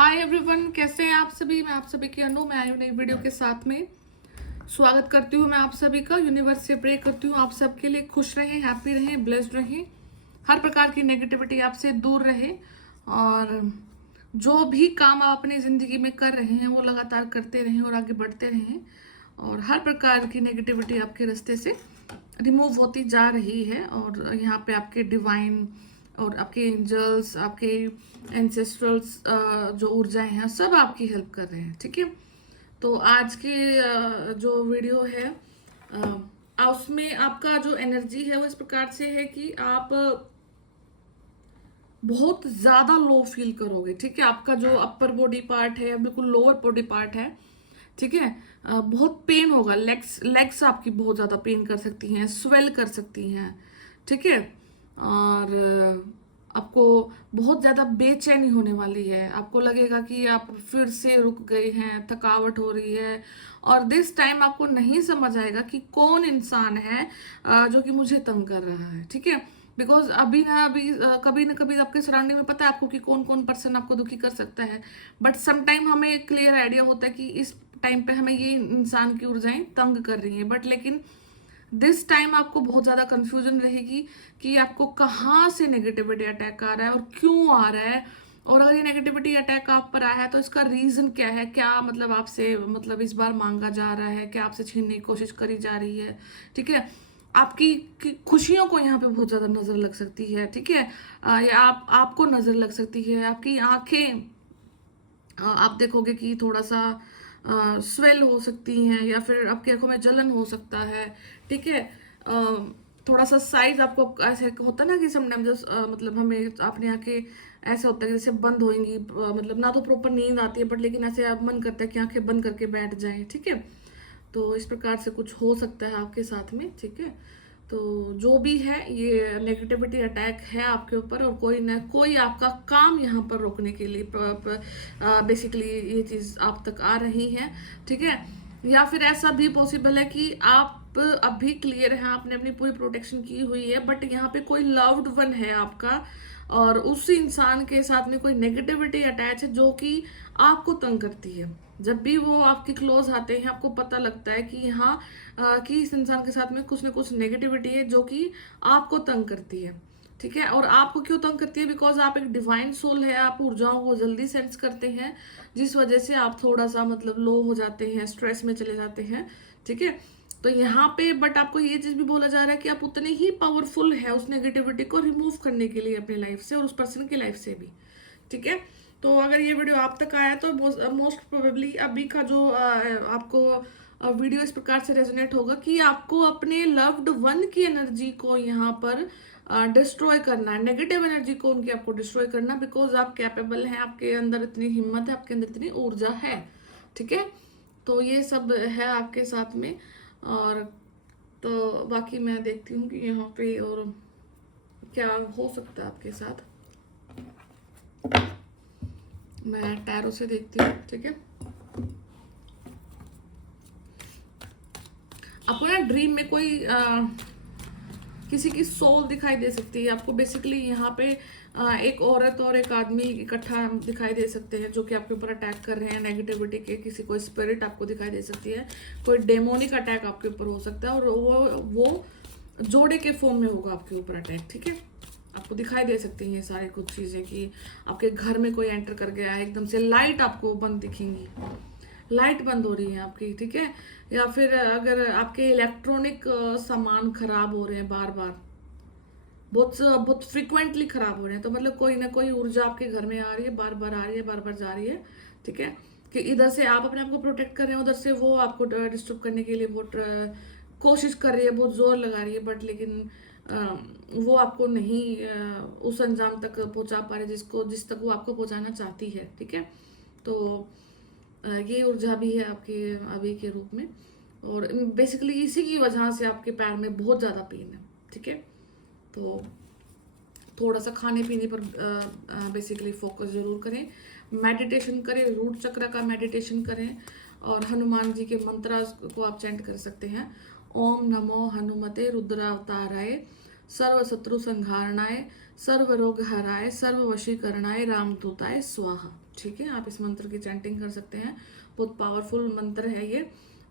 Hi everyone, कैसे हैं आप सभी। मैं आप सभी की अनु, मैं आई हूँ नई वीडियो के साथ में। स्वागत करती हूँ मैं आप सभी का। यूनिवर्स से प्रे करती हूँ आप सबके लिए खुश रहें, हैप्पी रहें, ब्लेस्ड रहें, हर प्रकार की नेगेटिविटी आपसे दूर रहे और जो भी काम आप अपनी ज़िंदगी में कर रहे हैं वो लगातार करते रहें और आगे बढ़ते रहें और हर प्रकार की नेगेटिविटी आपके रास्ते से रिमूव होती जा रही है। और यहाँ पे आपके डिवाइन और आपके एंजल्स, आपके एंसेस्ट्रल्स जो ऊर्जाएं हैं सब आपकी हेल्प कर रहे हैं। ठीक है, तो आज के जो वीडियो है उसमें आपका जो एनर्जी है वो इस प्रकार से है कि आप बहुत ज्यादा लो फील करोगे। ठीक है, आपका जो अपर बॉडी पार्ट है बिल्कुल लोअर बॉडी पार्ट है, ठीक है, बहुत पेन होगा। लेग्स लेग्स आपकी बहुत ज्यादा पेन कर सकती हैं, स्वेल कर सकती हैं। ठीक है, और आपको बहुत ज्यादा बेचैनी होने वाली है। आपको लगेगा कि आप फिर से रुक गए हैं, थकावट हो रही है और दिस टाइम आपको नहीं समझ आएगा कि कौन इंसान है जो कि मुझे तंग कर रहा है। ठीक है, बिकॉज अभी कभी ना कभी आपके सराउंडिंग में पता है आपको कि कौन कौन पर्सन आपको दुखी कर सकता है, बट सम टाइम हमें एक क्लियर आइडिया होता है कि इस टाइम पे हमें ये इंसान की ऊर्जाएं तंग कर रही हैं। बट लेकिन दिस टाइम आपको बहुत ज्यादा कंफ्यूजन रहेगी कि आपको कहाँ से नेगेटिविटी अटैक आ रहा है और क्यों आ रहा है, और अगर ये नेगेटिविटी अटैक आप पर आया है तो इसका रीजन क्या है, क्या मतलब आपसे मतलब इस बार मांगा जा रहा है, क्या आपसे छीनने की कोशिश करी जा रही है। ठीक है, आपकी खुशियों को यहाँ पे बहुत ज्यादा नजर लग सकती है। ठीक है, या आपको नजर लग सकती है, आपकी आंखें आप देखोगे कि थोड़ा सा स्वेल हो सकती हैं या फिर आपकी आंखों में जलन हो सकता है। ठीक है, थोड़ा सा साइज आपको ऐसे होता है ना कि समटाइम जो मतलब हमें अपनी आंखें ऐसा होता है कि जैसे बंद होएंगी, मतलब ना तो प्रॉपर नींद आती है बट लेकिन ऐसे आप मन करता है कि आंखें बंद करके बैठ जाएं। ठीक है, तो इस प्रकार से कुछ हो सकता है आपके साथ में। ठीक है, तो जो भी है ये नेगेटिविटी अटैक है आपके ऊपर और कोई ना कोई आपका काम यहाँ पर रोकने के लिए बेसिकली ये चीज आप तक आ रही है। ठीक है, या फिर ऐसा भी पॉसिबल है कि आप अभी क्लियर है, आपने अपनी पूरी प्रोटेक्शन की हुई है, बट यहाँ पे कोई लव्ड वन है आपका और उस इंसान के साथ में कोई नेगेटिविटी अटैच है जो कि आपको तंग करती है। जब भी वो आपके क्लोज आते हैं आपको पता लगता है कि हाँ कि इस इंसान के साथ में कुछ ना कुछ नेगेटिविटी है जो कि आपको तंग करती है। ठीक है, और आपको क्यों तंग करती है, बिकॉज आप एक डिवाइन सोल है, आप ऊर्जाओं को जल्दी सेंस करते हैं जिस वजह से आप थोड़ा सा मतलब लो हो जाते हैं, स्ट्रेस में चले जाते हैं। ठीक है, तो यहाँ पे बट आपको ये चीज भी बोला जा रहा है कि आप उतने ही पावरफुल है उस नेगेटिविटी को रिमूव करने के लिए अपनी लाइफ से और उस पर्सन की लाइफ से भी। ठीक है, तो अगर ये वीडियो आप तक आया तो मोस्ट प्रोबेबली अभी का जो आपको वीडियो इस प्रकार से रेजोनेट होगा कि आपको अपने लव्ड वन की एनर्जी को यहाँ पर डिस्ट्रॉय करना है, नेगेटिव एनर्जी को उनकी आपको डिस्ट्रॉय करना, बिकॉज आप कैपेबल हैं, आपके अंदर इतनी हिम्मत है, आपके अंदर इतनी ऊर्जा है। ठीक है, तो ये सब है आपके साथ में। और तो बाकी मैं देखती हूँ कि यहाँ पे और क्या हो सकता है आपके साथ। मैं टैरो से देखती हूँ। ठीक है, आपको ना ड्रीम में कोई किसी की सोल दिखाई दे सकती है आपको। बेसिकली यहाँ पे एक औरत और एक आदमी इकट्ठा दिखाई दे सकते हैं जो कि आपके ऊपर अटैक कर रहे हैं नेगेटिविटी के। किसी कोई स्पिरिट आपको दिखाई दे सकती है, कोई डेमोनिक अटैक आपके ऊपर हो सकता है और वो जोड़े के फॉर्म में होगा आपके ऊपर अटैक। ठीक है, आपको दिखाई दे सकती हैं सारे कुछ चीजें कि आपके घर में कोई एंटर कर गया है, एकदम से लाइट आपको बंद दिखेंगी, लाइट बंद हो रही है आपकी। ठीक है, या फिर अगर आपके इलेक्ट्रॉनिक सामान खराब हो रहे हैं बार बार, बहुत बहुत फ्रिक्वेंटली खराब हो रहे हैं, तो मतलब कोई ना कोई ऊर्जा आपके घर में आ रही है, बार बार आ रही है, बार बार जा रही है। ठीक है, कि इधर से आप अपने आप को प्रोटेक्ट कर रहे हैं, उधर से वो आपको डिस्टर्ब करने के लिए बहुत कोशिश कर रही है, बहुत जोर लगा रही है, बट लेकिन वो आपको नहीं उस अंजाम तक पहुंचा पा रहे जिस तक वो आपको पहुंचाना चाहती है। ठीक है, तो ये ऊर्जा भी है आपके अभी के रूप में और बेसिकली इसी की वजह से आपके पैर में बहुत ज़्यादा पेन है। ठीक है, तो थोड़ा सा खाने पीने पर बेसिकली फोकस जरूर करें, मेडिटेशन करें, रूट चक्र का मेडिटेशन करें और हनुमान जी के मंत्र को आप चैंट कर सकते हैं। ओम नमो हनुमते रुद्रावताराय सर्व शत्रु संहारणाय सर्व रोग हराए, सर्व वशीकरणाय, रामदूताय स्वाहा। ठीक है, आप इस मंत्र की चैंटिंग कर सकते हैं। बहुत पावरफुल मंत्र है ये,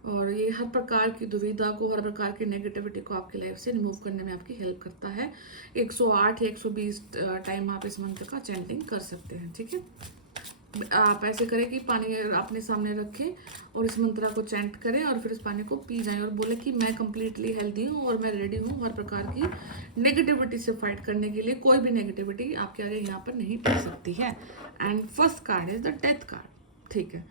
और ये हर प्रकार की दुविधा को, हर प्रकार की नेगेटिविटी को आपकी लाइफ से रिमूव करने में आपकी हेल्प करता है। 108 या 120 टाइम आप इस मंत्र का चैंटिंग कर सकते हैं। ठीक है, आप ऐसे करें कि पानी अपने सामने रखें और इस मंत्र को चैंट करें और फिर इस पानी को पी जाएं और बोले कि मैं कंप्लीटली हेल्दी हूँ और मैं रेडी हूँ हर प्रकार की नेगेटिविटी से फाइट करने के लिए। कोई भी नेगेटिविटी आपके आगे यहाँ पर नहीं पड़ सकती है। And first card is the death card. ठीक है,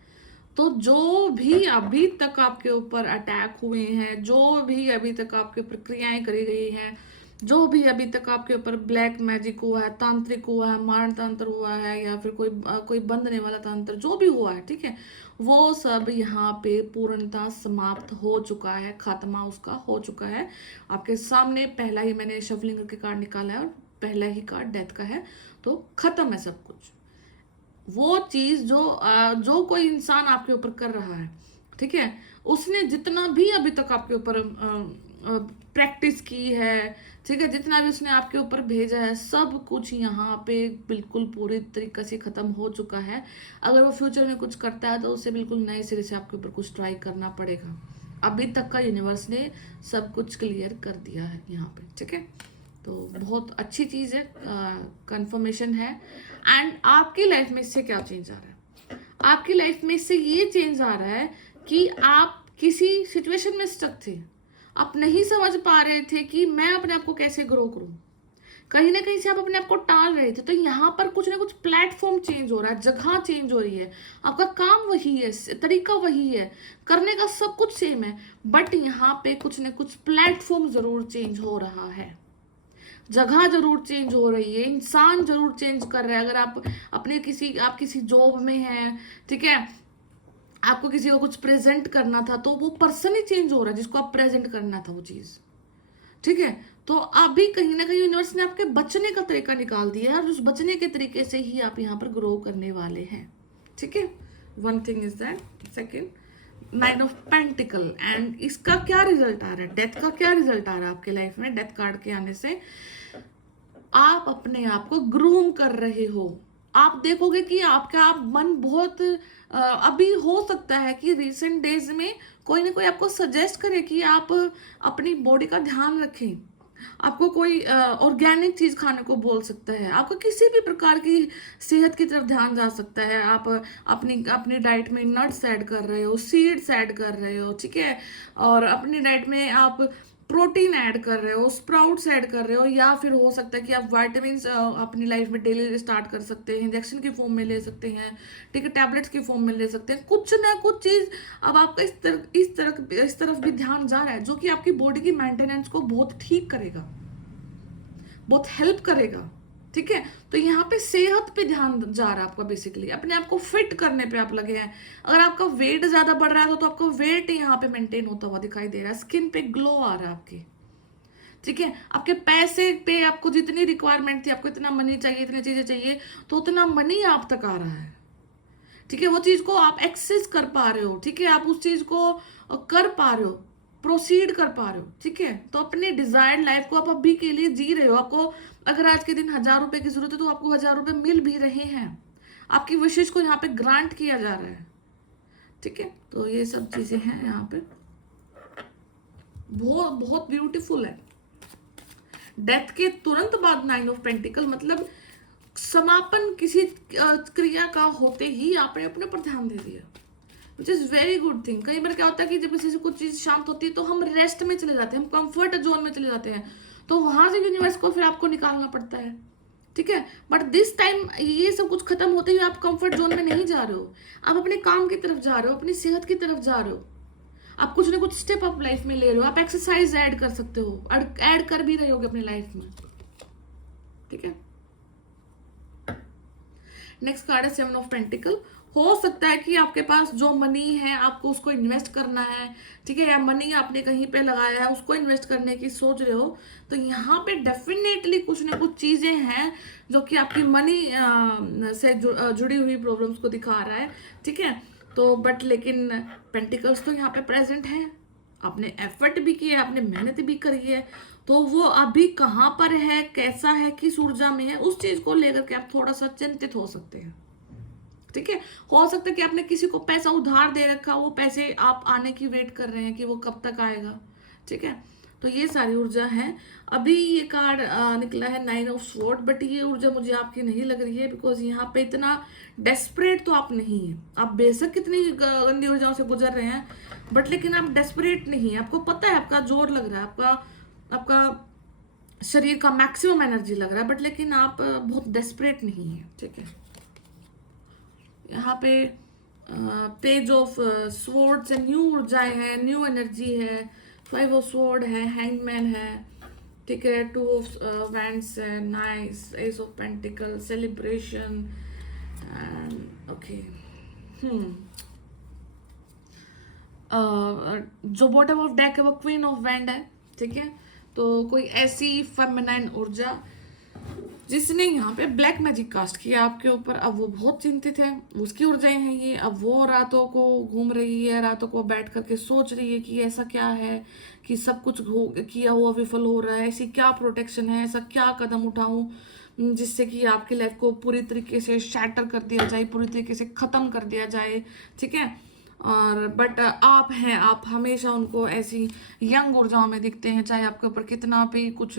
तो जो भी अभी तक आपके ऊपर अटैक हुए हैं, जो भी अभी तक आपके ऊपर क्रियाएं करी गई हैं, जो भी अभी तक आपके ऊपर ब्लैक मैजिक हुआ है, तांत्रिक हुआ है, मारण तंत्र हुआ है, या फिर कोई बंधने वाला तंत्र जो भी हुआ है, ठीक है, वो सब यहाँ पे पूर्णतः समाप्त हो चुका है, खात्मा उसका हो चुका है। आपके सामने पहला ही मैंने शफलिंग के कार्ड निकाला है और पहला ही कार्ड डेथ का है, तो खत्म है सब कुछ। वो चीज जो कोई इंसान आपके ऊपर कर रहा है, ठीक है, उसने जितना भी अभी तक आपके ऊपर प्रैक्टिस की है, ठीक है, जितना भी उसने आपके ऊपर भेजा है, सब कुछ यहाँ पे बिल्कुल पूरी तरीके से खत्म हो चुका है। अगर वो फ्यूचर में कुछ करता है तो उसे बिल्कुल नए सिरे से आपके ऊपर कुछ ट्राई करना पड़ेगा। अभी तक का यूनिवर्स ने सब कुछ क्लियर कर दिया है यहाँ पे। ठीक है, तो बहुत अच्छी चीज़ है, कंफर्मेशन है। एंड आपकी लाइफ में इससे क्या चेंज आ रहा है? आपकी लाइफ में इससे ये चेंज आ रहा है कि आप किसी सिचुएशन में स्टक थे, आप नहीं समझ पा रहे थे कि मैं अपने आप को कैसे ग्रो करूं, कहीं ना कहीं से आप अपने आप को टाल रहे थे। तो यहाँ पर कुछ ना कुछ प्लेटफॉर्म चेंज हो रहा है, जगह चेंज हो रही है, आपका काम वही है, तरीका वही है, करने का सब कुछ सेम है, बट यहाँ पे कुछ ना कुछ प्लेटफॉर्म जरूर चेंज हो रहा है, जगह जरूर चेंज हो रही है, इंसान जरूर चेंज कर रहा है। अगर आप किसी जॉब में हैं, ठीक है, आपको किसी को कुछ प्रेजेंट करना था तो वो पर्सन ही चेंज हो रहा है जिसको आप प्रेजेंट करना था वो चीज। ठीक है, तो अभी कहीं ना कहीं यूनिवर्स ने आपके बचने का तरीका निकाल दिया है और उस बचने के तरीके से ही आप यहाँ पर ग्रो करने वाले हैं। ठीक है, one thing is that. Second, 9 of pentacle, and इसका क्या रिजल्ट आ रहा है, डेथ का क्या रिजल्ट आ रहा है आपके लाइफ में? डेथ कार्ड के आने से आप अपने आप को ग्रूम कर रहे हो। आप देखोगे कि आपका मन बहुत अभी हो सकता है कि रिसेंट डेज में कोई ना कोई आपको सजेस्ट करे कि आप अपनी बॉडी का ध्यान रखें, आपको कोई ऑर्गेनिक चीज खाने को बोल सकता है, आपको किसी भी प्रकार की सेहत की तरफ ध्यान जा सकता है। आप अपनी डाइट में नट्स ऐड कर रहे हो, सीड्स ऐड कर रहे हो, ठीक है, और अपनी डाइट में आप प्रोटीन ऐड कर रहे हो, स्प्राउट्स ऐड कर रहे हो, या फिर हो सकता है कि आप विटामिन्स अपनी लाइफ में डेली स्टार्ट कर सकते हैं, इंजेक्शन की फॉर्म में ले सकते हैं, ठीक है, टैबलेट्स की फॉर्म में ले सकते हैं। कुछ ना कुछ चीज अब आपका इस तरफ भी ध्यान जा रहा है, जो कि आपकी बॉडी की मेंटेनेंस को बहुत ठीक करेगा, बहुत हेल्प करेगा। ठीक है, तो यहाँ पे सेहत पे ध्यान जा रहा है आपका, बेसिकली अपने आप को फिट करने पे आप लगे हैं। अगर आपका वेट ज्यादा बढ़ रहा है तो आपका वेट यहाँ पे मेंटेन होता हुआ दिखाई दे रहा है, स्किन पे ग्लो आ रहा है आपके। ठीक है, आपके पैसे पे आपको जितनी रिक्वायरमेंट थी, आपको इतना मनी चाहिए, इतनी चीजें चाहिए, तो उतना मनी आप तक आ रहा है। ठीक है, वो चीज को आप एक्सेस कर पा रहे हो, ठीक है, आप उस चीज को कर पा रहे हो, प्रोसीड कर पा रहे हो। ठीक है, तो अपनी डिजायर्ड लाइफ को आप अभी के लिए जी रहे हो। आपको अगर आज के दिन 1000 रुपए की जरूरत है तो आपको 1000 रुपए मिल भी रहे हैं, आपकी विशेष को यहाँ पे ग्रांट किया जा रहा है। ठीक है, तो ये सब चीजें हैं यहाँ पे, बहुत बहुत ब्यूटीफुल है। डेथ के तुरंत बाद 9 ऑफ पेंटिकल, मतलब समापन किसी क्रिया का होते ही आपने अपने पर ध्यान दे दिया, which is very good thing. कई बार क्या होता है कि जब किसी से कुछ चीज शांत होती है तो हम रेस्ट में चले जाते हैं, हम कंफर्ट जोन में चले जाते हैं, तो वहां से यूनिवर्स को फिर आपको निकालना पड़ता है। ठीक है, बट दिस टाइम ये सब कुछ खत्म होते ही आप कंफर्ट जोन में नहीं जा रहे हो, आप अपने काम की तरफ जा रहे हो, अपनी सेहत की तरफ जा रहे हो, आप कुछ ना कुछ स्टेप अप लाइफ में ले रहे हो, आप एक्सरसाइज ऐड कर सकते हो, ऐड कर भी रहे होगे अपनी लाइफ में। ठीक है, नेक्स्ट कार्ड है 7 ऑफ पेंटिकल। हो सकता है कि आपके पास जो मनी है आपको उसको इन्वेस्ट करना है, ठीक है, या मनी आपने कहीं पे लगाया है उसको इन्वेस्ट करने की सोच रहे हो, तो यहाँ पे डेफिनेटली कुछ ना कुछ चीजें हैं जो कि आपकी मनी से जुड़ी हुई प्रॉब्लम्स को दिखा रहा है। ठीक है, तो बट लेकिन पेंटिकल्स तो यहाँ पे प्रेजेंट हैं, आपने एफर्ट भी किया, आपने मेहनत भी करी है, तो वो अभी कहाँ पर है, कैसा है, किस ऊर्जा में है, उस चीज को लेकर के आप थोड़ा सा चिंतित हो सकते हैं। ठीक है, हो सकता है कि आपने किसी को पैसा उधार दे रखा, वो पैसे आप आने की वेट कर रहे हैं कि वो कब तक आएगा। ठीक है, तो ये सारी ऊर्जा है। अभी ये कार्ड निकला है 9 ऑफ स्वॉर्ड, बट ये ऊर्जा मुझे आपकी नहीं लग रही है, बिकॉज यहाँ पे इतना डेस्परेट तो आप नहीं है। आप बेशक कितनी गंदी ऊर्जाओं से गुजर रहे हैं, बट लेकिन आप डेस्परेट नहीं है। आपको पता है आपका जोर लग रहा है, आपका आपका शरीर का मैक्सिमम एनर्जी लग रहा है, बट लेकिन आप बहुत डेस्परेट नहीं है। ठीक है, यहाँ पे पेज ऑफ स्वॉर्ड्स है, न्यू ऊर्जाएं है, न्यू एनर्जी है, 5 ऑफ स्वॉर्ड है, हैंगमैन है। ठीक है, 2 ऑफ वैंड्स है, nice, S of pentacle, celebration and okay. जो बॉटम ऑफ डेक है वो क्वीन ऑफ वैंड है। ठीक है, तो कोई ऐसी फेमिनाइन ऊर्जा जिसने यहाँ पे ब्लैक मैजिक कास्ट किया आपके ऊपर, अब वो बहुत चिंतित है, उसकी ऊर्जाएं हैं ये। अब वो रातों को घूम रही है, रातों को बैठ करके सोच रही है कि ऐसा क्या है कि सब कुछ किया हुआ विफल हो रहा है, ऐसी क्या प्रोटेक्शन है, ऐसा क्या कदम उठाऊं जिससे कि आपकी लाइफ को पूरी तरीके से शैटर कर दिया जाए, पूरी तरीके से खत्म कर दिया जाए। ठीक है, और बट आप हैं, आप हमेशा उनको ऐसी यंग ऊर्जाओं में दिखते हैं, चाहे आपके ऊपर कितना भी कुछ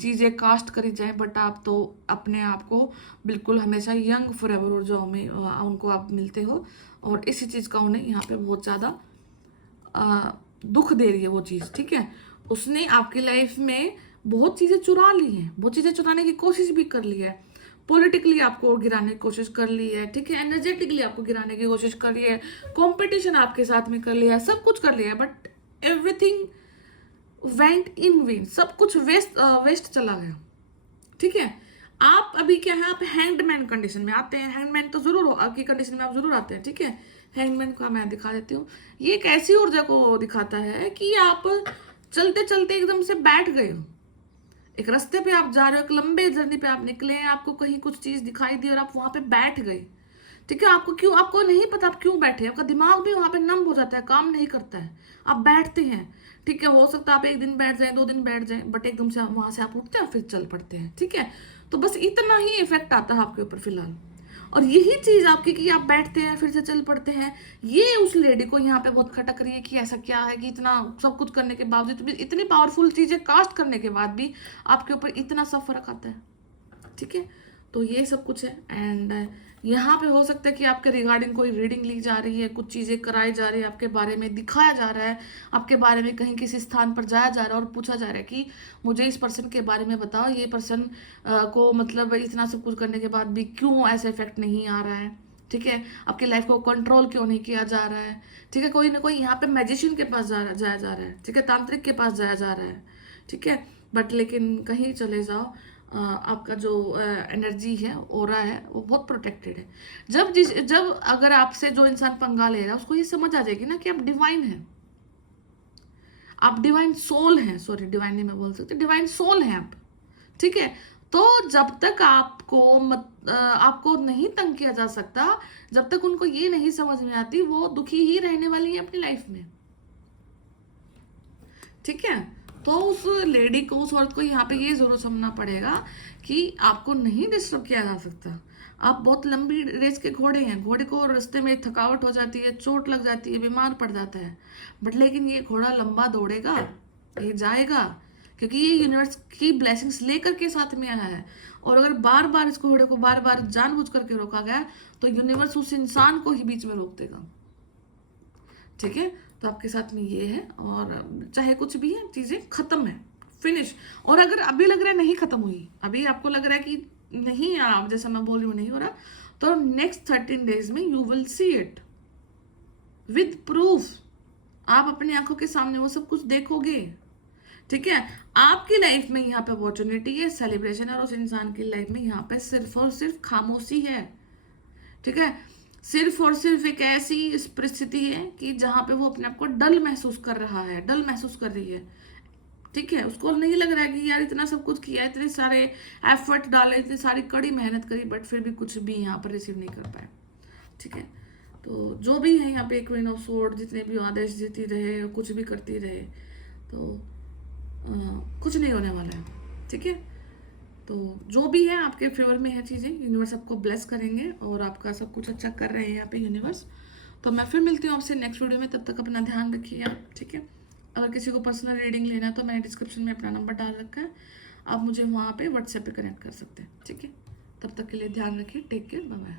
चीज़ें कास्ट करी जाए, बट आप तो अपने आप को बिल्कुल हमेशा यंग फॉरएवर ऊर्जाओं में उनको आप मिलते हो। और इसी चीज़ का उन्हें यहाँ पे बहुत ज़्यादा दुख दे रही है वो चीज़। ठीक है, उसने आपकी लाइफ में बहुत चीज़ें चुरा ली हैं, बहुत चीज़ें चुराने की कोशिश भी कर ली है, पॉलिटिकली आपको गिराने की कोशिश कर ली है। ठीक है, एनर्जेटिकली आपको गिराने की कोशिश कर ली है, कंपटीशन आपके साथ में कर लिया है, सब कुछ कर लिया है, but everything went in when, सब कुछ वेस्ट चला गया। ठीक है, आप अभी क्या है, आप हैंगमैन कंडीशन में आते हैं। हैंगमैन तो जरूर आपकी कंडीशन में आप जरूर आते हैं। ठीक है, हैंगमैन का मैं दिखा देती हूँ। ये एक ऐसी ऊर्जा को दिखाता है कि आप चलते चलते एकदम से बैठ गए हो, एक रास्ते पे आप जा रहे हो, एक लंबे जर्नी पे आप निकले हैं, आपको कहीं कुछ चीज दिखाई दी और आप वहां पे बैठ गए। ठीक है, आपको नहीं पता आप क्यों बैठे हैं, आपका दिमाग भी वहां पे नम हो जाता है, काम नहीं करता है, आप बैठते हैं। ठीक है, हो सकता है आप एक दिन बैठ जाए, 2 दिन बैठ जाए, बट एकदम से वहां से आप उठते हैं, फिर चल पड़ते हैं। ठीक है, तो बस इतना ही इफेक्ट आता है आपके ऊपर फिलहाल। और यही चीज आपकी कि आप बैठते हैं फिर से चल पड़ते हैं, ये उस लेडी को यहाँ पे बहुत खटक रही है कि ऐसा क्या है कि इतना सब कुछ करने के बावजूद भी, इतनी पावरफुल चीजें कास्ट करने के बाद भी आपके ऊपर इतना सब फर्क आता है। ठीक है, तो ये सब कुछ है। एंड यहाँ पे हो सकता है कि आपके रिगार्डिंग कोई रीडिंग ली जा रही है, कुछ चीज़ें कराई जा रही है, आपके बारे में दिखाया जा रहा है, आपके बारे में कहीं किसी स्थान पर जाया जा रहा है और पूछा जा रहा है कि मुझे इस पर्सन के बारे में बताओ, ये पर्सन को मतलब इतना सब कुछ करने के बाद भी क्यों ऐसा इफेक्ट नहीं आ रहा है। ठीक है, आपकी लाइफ को कंट्रोल क्यों नहीं किया जा रहा है। ठीक है, कोई ना कोई यहाँ पे मैजिशियन के पास जाया जा रहा है। ठीक है, तांत्रिक के पास जाया जा रहा है। ठीक है, बट लेकिन कहीं चले जाओ, आपका जो एनर्जी है, ओरा है, वो बहुत प्रोटेक्टेड है। जब अगर आपसे जो इंसान पंगा ले रहा है उसको ये समझ आ जाएगी ना कि आप डिवाइन हैं, आप डिवाइन सोल हैं, सॉरी डिवाइन नहीं मैं बोल सकती, डिवाइन सोल हैं आप। ठीक है, तो जब तक आपको नहीं तंग किया जा सकता, जब तक उनको ये नहीं समझ में आती, वो दुखी ही रहने वाली है अपनी लाइफ में। ठीक है, तो उस लेडी को, उस औरत को यहाँ पे ये जरूर समझना पड़ेगा कि आपको नहीं डिस्टर्ब किया जा सकता। आप बहुत लंबी रेस के घोड़े हैं, घोड़े को रास्ते में थकावट हो जाती है, चोट लग जाती है, बीमार पड़ जाता है, बट लेकिन ये घोड़ा लंबा दौड़ेगा, ये जाएगा, क्योंकि ये यूनिवर्स की ब्लेसिंग्स लेकर के साथ में आया है। और अगर बार बार इस घोड़े को बार बार जानबूझ करके रोका गया तो यूनिवर्स उस इंसान को ही बीच में रोक देगा। ठीक है, तो आपके साथ में ये है, और चाहे कुछ भी है, चीजें खत्म है, फिनिश। और अगर अभी लग रहा है नहीं खत्म हुई, अभी आपको लग रहा है कि नहीं, आप जैसा मैं बोल रही हूँ नहीं हो रहा, तो नेक्स्ट 13 डेज में you will see it with proof. आप अपनी आंखों के सामने वो सब कुछ देखोगे। ठीक है, आपकी लाइफ में यहाँ पे अपॉर्चुनिटी है, सेलिब्रेशन है, और उस इंसान की लाइफ में यहाँ पे सिर्फ और सिर्फ खामोशी है। ठीक है, सिर्फ और सिर्फ एक ऐसी परिस्थिति है कि जहां पे वो अपने आप को डल महसूस कर रहा है, डल महसूस कर रही है। ठीक है, उसको नहीं लग रहा है कि यार इतना सब कुछ किया, इतने सारे एफर्ट डाले, इतनी सारी कड़ी मेहनत करी, बट फिर भी कुछ भी यहाँ पर रिसीव नहीं कर पाए। ठीक है, तो जो भी है यहाँ पे क्वीन ऑफ सोर्ड जितने भी आदेश देती रहे, कुछ भी करती रहे, तो कुछ नहीं होने वाला है, ठीक है। तो जो भी है आपके फेवर में है चीज़ें, यूनिवर्स आपको ब्लेस करेंगे और आपका सब कुछ अच्छा कर रहे हैं यहाँ पे यूनिवर्स। तो मैं फिर मिलती हूँ आपसे नेक्स्ट वीडियो में, तब तक अपना ध्यान रखिए आप, ठीक है। अगर किसी को पर्सनल रीडिंग लेना है तो मैंने डिस्क्रिप्शन में अपना नंबर डाल रखा है, आप मुझे वहाँ पे व्हाट्सएप पे कनेक्ट कर सकते हैं, ठीक है। तब तक के लिए ध्यान रखिए, टेक केयर, बाय बाय।